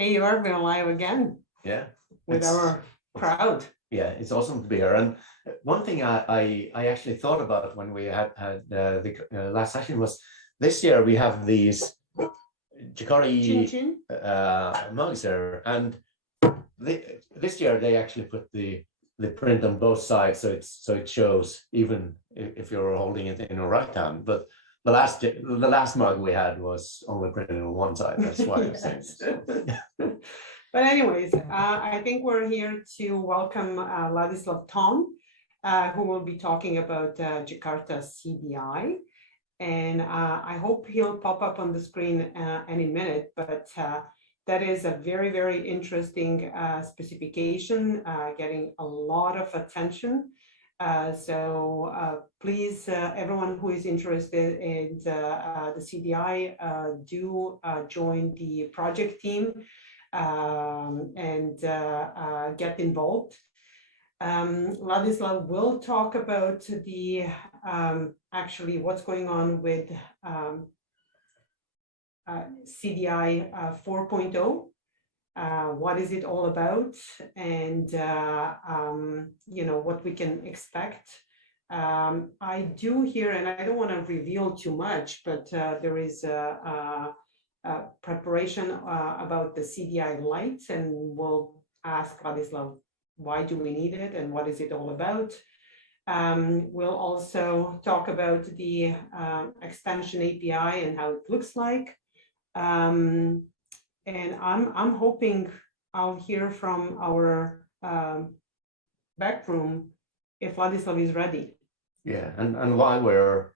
Hey, you are live again. Yeah, with our crowd. Yeah, it's awesome to be here. And one thing I actually thought about when we had the last session was this year we have these Jakarta EE mugs there, and this year they actually put the print on both sides, so it shows even if you're holding it in your right hand. But the last mug we had was only printed on one side. That's why I'm saying. But anyways, I think we're here to welcome Ladislav Ton, who will be talking about Jakarta CDI. And I hope he'll pop up on the screen any minute, but that is a very, very interesting specification, getting a lot of attention. So please, everyone who is interested in the CDI, do join the project team and get involved. Ladislav will talk about the actually what's going on with CDI 4.0. What is it all about, and you know, what we can expect. I do hear, and I don't want to reveal too much, but there is a preparation about the CDI Lite, and we'll ask Ladislav, why do we need it and what is it all about? We'll also talk about the extension API and how it looks like. And I'm hoping I'll hear from our back room if Ladislav is ready. Yeah, and while we're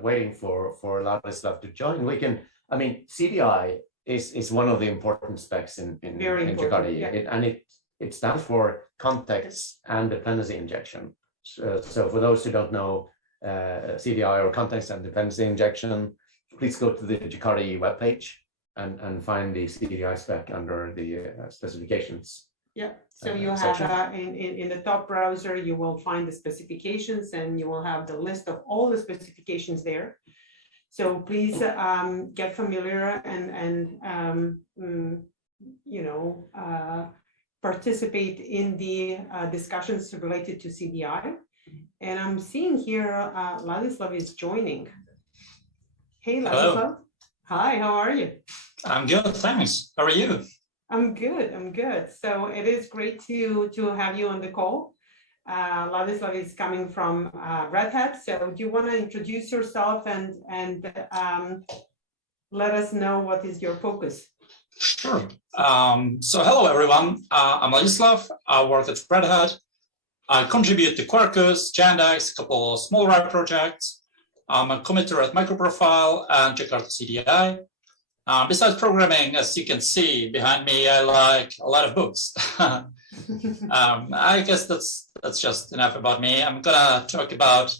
waiting for Ladislav to join, we can. I mean, CDI is one of the important specs in Jakarta, yeah. And it stands for context and dependency injection. So for those who don't know CDI or context and dependency injection, please go to the Jakarta EE webpage and find the CDI spec under the specifications. Yeah, so you have in the top browser, you will find the specifications, and you will have the list of all the specifications there. So please get familiar and you know, participate in the discussions related to CDI. And I'm seeing here Ladislav is joining. Hey, Ladislav. Hello. Hi, how are you? I'm good, thanks. How are you? I'm good, I'm good. So it is great to have you on the call. Ladislav is coming from Red Hat. So do you want to introduce yourself and let us know what is your focus? Sure. So hello, everyone. I'm Ladislav. I work at Red Hat. I contribute to Quarkus, Jandex, a couple of small RIPE projects. I'm a committer at Microprofile and Jakarta CDI. Besides programming, as you can see behind me, I like a lot of books. I guess that's just enough about me. I'm gonna talk about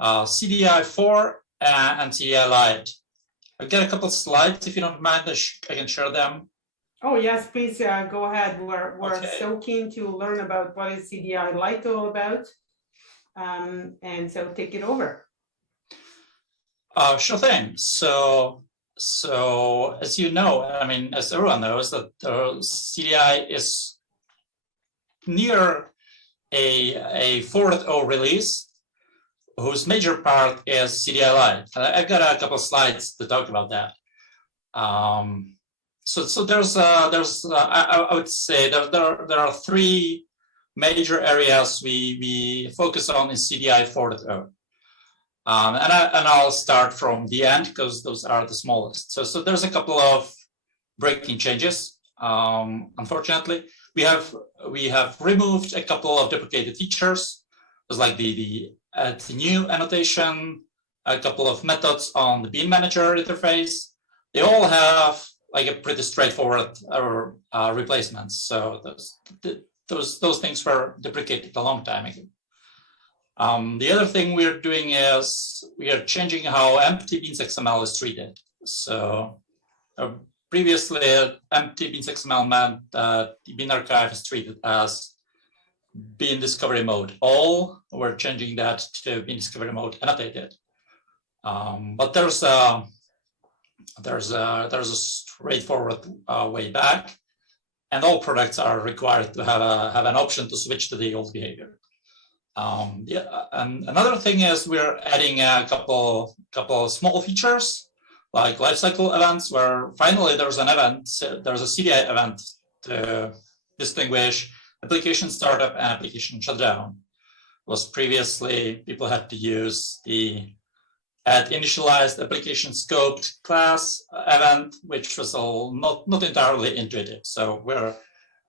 CDI 4 and CDI Lite. I've got a couple of slides, if you don't mind, I can share them. Oh yes, please go ahead. We're okay. So keen to learn about what is CDI Lite all about, and so take it over. Sure thing. So as you know, I mean, as everyone knows, that CDI is near a 4.0 release, whose major part is CDI Lite. I've got a couple of slides to talk about that. So there's I would say there are three major areas we focus on in CDI 4.0. And I'll start from the end because those are the smallest. So there's a couple of breaking changes. Unfortunately, we have removed a couple of deprecated features. There's like the new annotation, a couple of methods on the bean manager interface. They all have like a pretty straightforward replacements. So those things were deprecated a long time ago. The other thing we're doing is we are changing how empty beans XML is treated. So previously, empty beans XML meant that the bean archive is treated as bean discovery mode all. We're changing that to bean discovery mode annotated. But there's there's a straightforward way back, and all products are required to have an option to switch to the old behavior. Yeah, and another thing is we're adding a couple small features like lifecycle events, where finally there's an event, there's a CDI event to distinguish application startup and application shutdown. Was previously people had to use the add initialized application scoped class event, which was all not entirely intuitive. So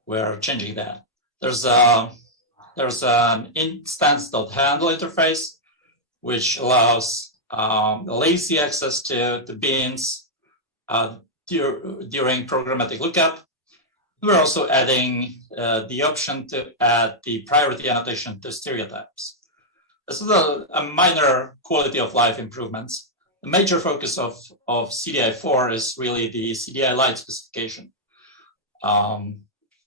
we're changing that. There's an instance.handle interface, which allows lazy access to beans during programmatic lookup. We're also adding the option to add the priority annotation to stereotypes. This is a minor quality of life improvements. The major focus of CDI 4 is really the CDI Lite specification,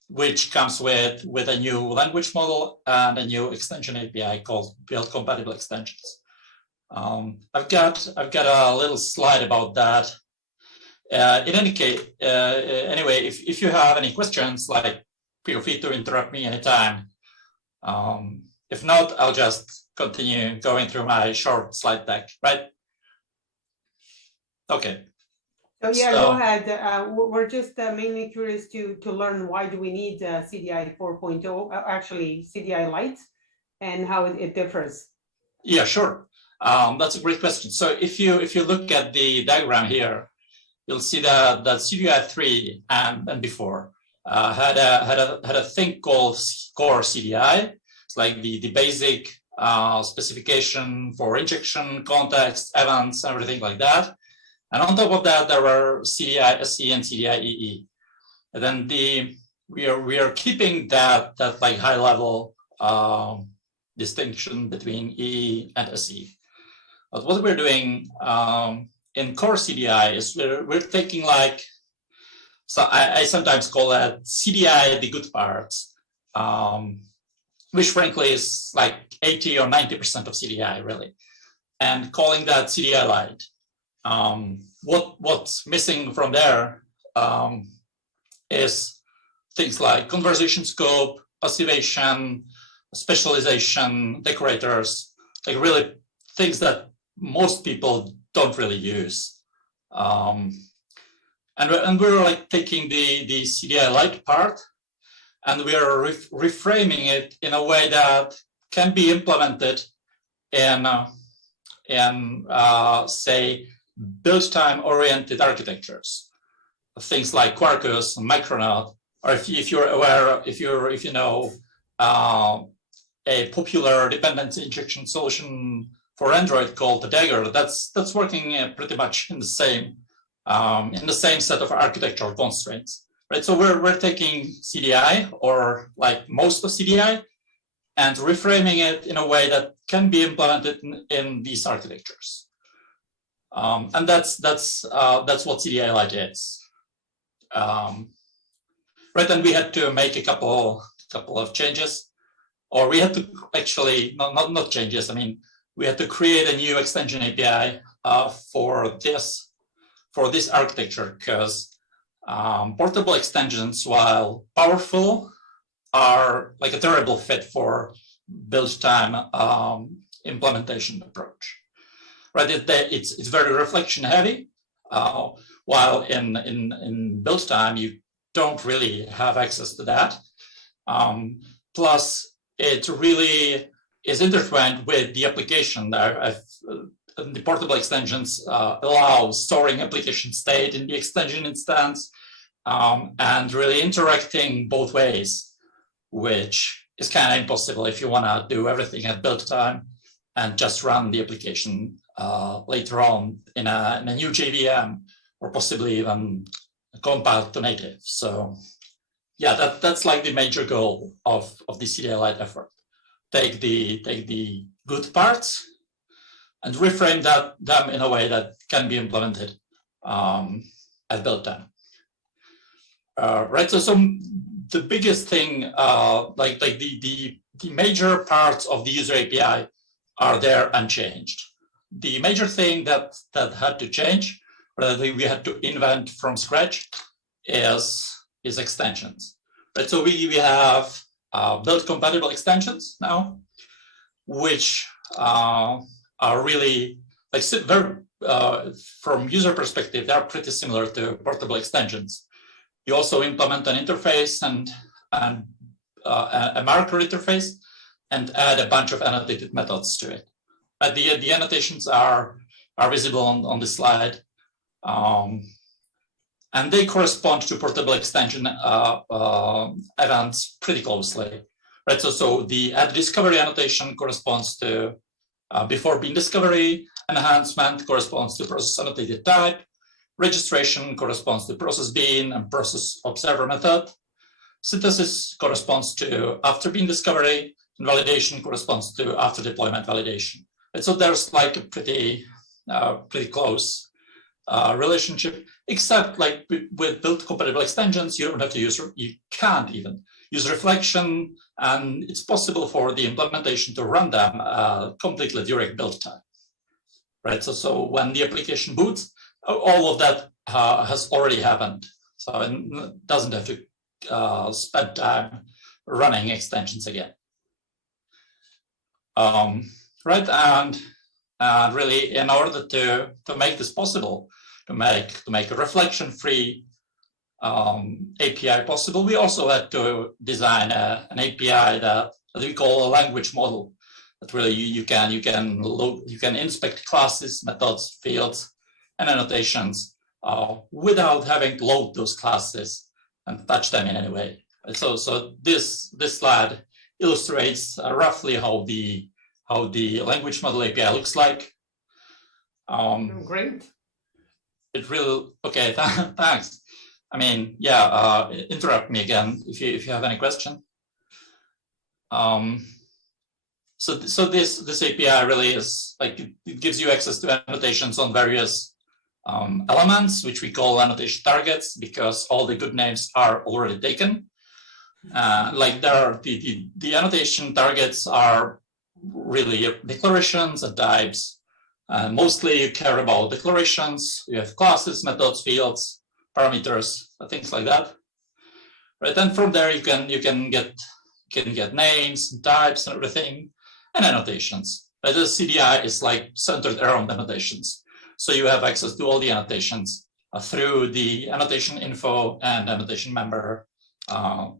which comes with a new language model and a new extension API called build compatible extensions. I've got a little slide about that. In any case, anyway, if you have any questions, like, feel free to interrupt me anytime. If not, I'll just continue going through my short slide deck, right? Okay. So yeah, go ahead. We're just mainly curious to learn, why do we need CDI 4.0, actually CDI Lite, and how it differs. Yeah, sure. That's a great question. So if you look at the diagram here, you'll see that CDI 3 and before had a thing called core CDI. It's like the basic specification for injection, context, events, everything like that. And on top of that, there were CDI SE and CDI EE. And then we are keeping that like high level distinction between EE and SE. But what we're doing in core CDI is we're taking, like, so I sometimes call that CDI the good parts, which frankly is like 80 or 90% of CDI really, and calling that CDI Lite. What's missing from there is things like conversation scope, passivation, specialization, decorators, like really things that most people don't really use. And we're like taking the CDI Lite part, and we are reframing it in a way that can be implemented in say, build time oriented architectures, things like Quarkus and Micronaut, or if you're aware, if you know a popular dependency injection solution for Android called the Dagger, that's working pretty much in the same set of architectural constraints, right? So we're taking CDI, or like most of CDI, and reframing it in a way that can be implemented in these architectures. And that's what CDI Lite is. Right, and we had to make a couple of changes, or we had to actually not changes. I mean, we had to create a new extension API for this architecture, because portable extensions, while powerful, are like a terrible fit for build time implementation approach. Right, it's very reflection heavy, while in build time you don't really have access to that. Plus, it really is intertwined with the application. The portable extensions allow storing application state in the extension instance, and really interacting both ways, which is kind of impossible if you want to do everything at build time and just run the application later on in a new JVM, or possibly even compiled to native. So yeah, that's like the major goal of the CDI Lite effort. Take the good parts and reframe them in a way that can be implemented at build time. Right, so the biggest thing, like the major parts of the user API are there unchanged. The major thing that had to change that we had to invent from scratch is extensions. Right, so we have build compatible extensions now, which are really like very from user perspective, they are pretty similar to portable extensions. You also implement an interface and a marker interface and add a bunch of annotated methods to it. But the annotations are visible on the slide. And they correspond to portable extension events pretty closely, right? So the add discovery annotation corresponds to before bean discovery, enhancement corresponds to process annotated type, registration corresponds to process bean and process observer method, synthesis corresponds to after bean discovery, and validation corresponds to after deployment validation. And so there's like a pretty close relationship, except like with build compatible extensions, you don't have to use, you can't even use reflection, and it's possible for the implementation to run them completely during build time, right? So when the application boots, all of that has already happened. So it doesn't have to spend time running extensions again. Right, and really, in order to make this possible, to make a reflection-free API possible, we also had to design an API that we call a language model. That really you can inspect classes, methods, fields, and annotations without having to load those classes and touch them in any way. So this slide illustrates roughly how the language model API looks like. Great. It really, okay, thanks. I mean, yeah, interrupt me again if you have any question. So this API really is like, it gives you access to annotations on various elements, which we call annotation targets, because all the good names are already taken. Like there are the annotation targets are really declarations and types. Mostly you care about declarations. You have classes, methods, fields, parameters, things like that. Right, and from there you can get names, and types, and everything, and annotations. But the CDI is like centered around annotations, so you have access to all the annotations through the annotation info and annotation member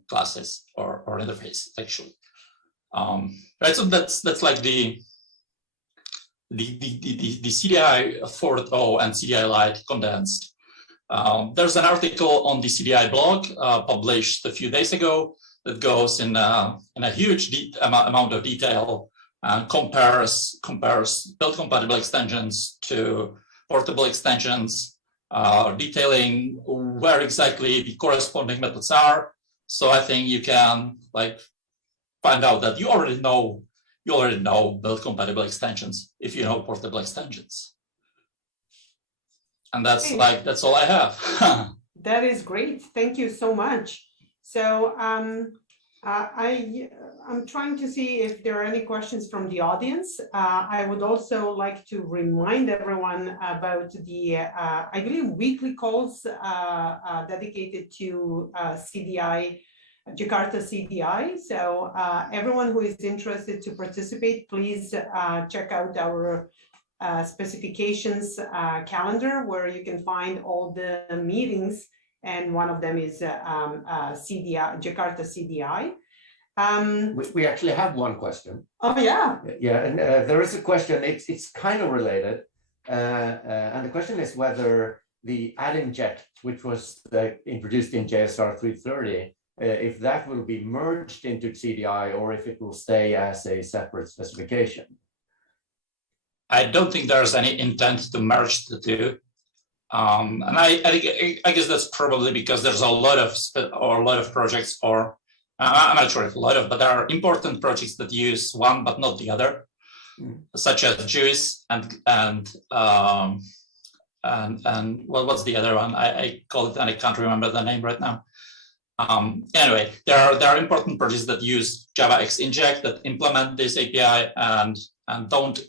classes or interface actually. Right, so that's like the CDI 4.0 and CDI Lite condensed. There's an article on the CDI blog published a few days ago that goes in a huge amount of detail and compares build compatible extensions to portable extensions, detailing where exactly the corresponding methods are. So I think you can like find out that you already know build compatible extensions if you know portable extensions. And that's all I have. That is great. Thank you so much. So I'm trying to see if there are any questions from the audience. I would also like to remind everyone about the, I believe, weekly calls dedicated to CDI, Jakarta CDI. So everyone who is interested to participate, please check out our specifications calendar, where you can find all the meetings, and one of them is CDI, Jakarta CDI. We actually have one question. Oh yeah. Yeah, and there is a question. It's kind of related, and the question is whether the add inject, which was introduced in JSR 330, if that will be merged into CDI or if it will stay as a separate specification. I don't think there's any intent to merge the two, and I guess that's probably because there's a lot of projects, or I'm not sure if a lot of, but there are important projects that use one but not the other, such as JUICE and well, what's the other one? I call it, and I can't remember the name right now. Anyway, there are important projects that use JavaX inject that implement this API and don't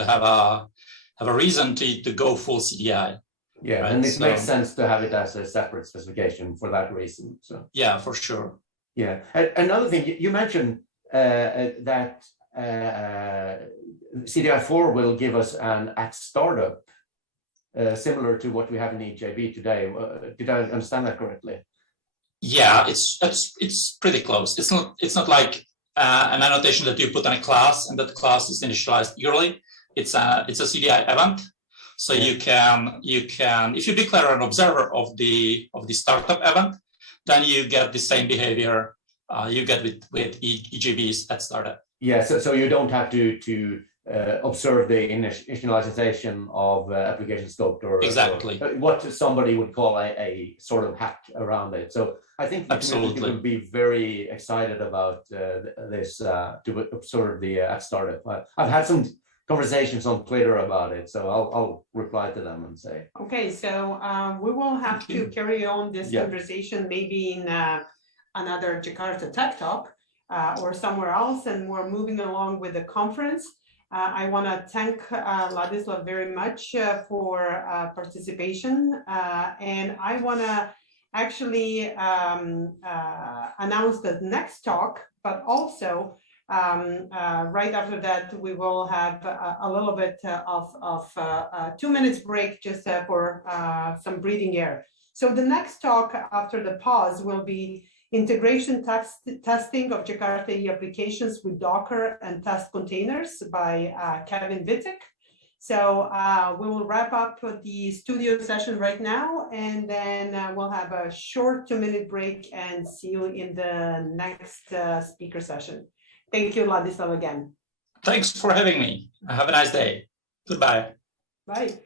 have a reason to go full CDI. Yeah, right? and it So, makes sense to have it as a separate specification for that reason. So yeah, for sure. yeah, another thing you mentioned that CDI4 will give us an at startup similar to what we have in EJB today. Did I understand that correctly? Yeah, it's pretty close. It's not like an annotation that you put on a class and that class is initialized yearly. It's a CDI event. So yeah. you can if you declare an observer of the startup event, then you get the same behavior you get with EJBs at startup. Yeah, so you don't have to observe the initialization of application scope or exactly what somebody would call a sort of hack around it. So I think the community will be very excited about this to observe the at startup. I've had some conversations on Twitter about it, so I'll reply to them and say. Okay, so we will have to carry on this conversation maybe in another Jakarta Tech Talk or somewhere else, and we're moving along with the conference. I want to thank Ladislav very much for participation, and I want to actually announce the next talk, but also right after that we will have a little bit of 2 minutes break just for some breathing air. So the next talk after the pause will be integration testing of Jakarta EE applications with Docker and test containers by Kevin Wittek. So we will wrap up the studio session right now, and then we'll have a short 2-minute break and see you in the next speaker session. Thank you, Ladislav, again. Thanks for having me. Have a nice day. Goodbye. Bye.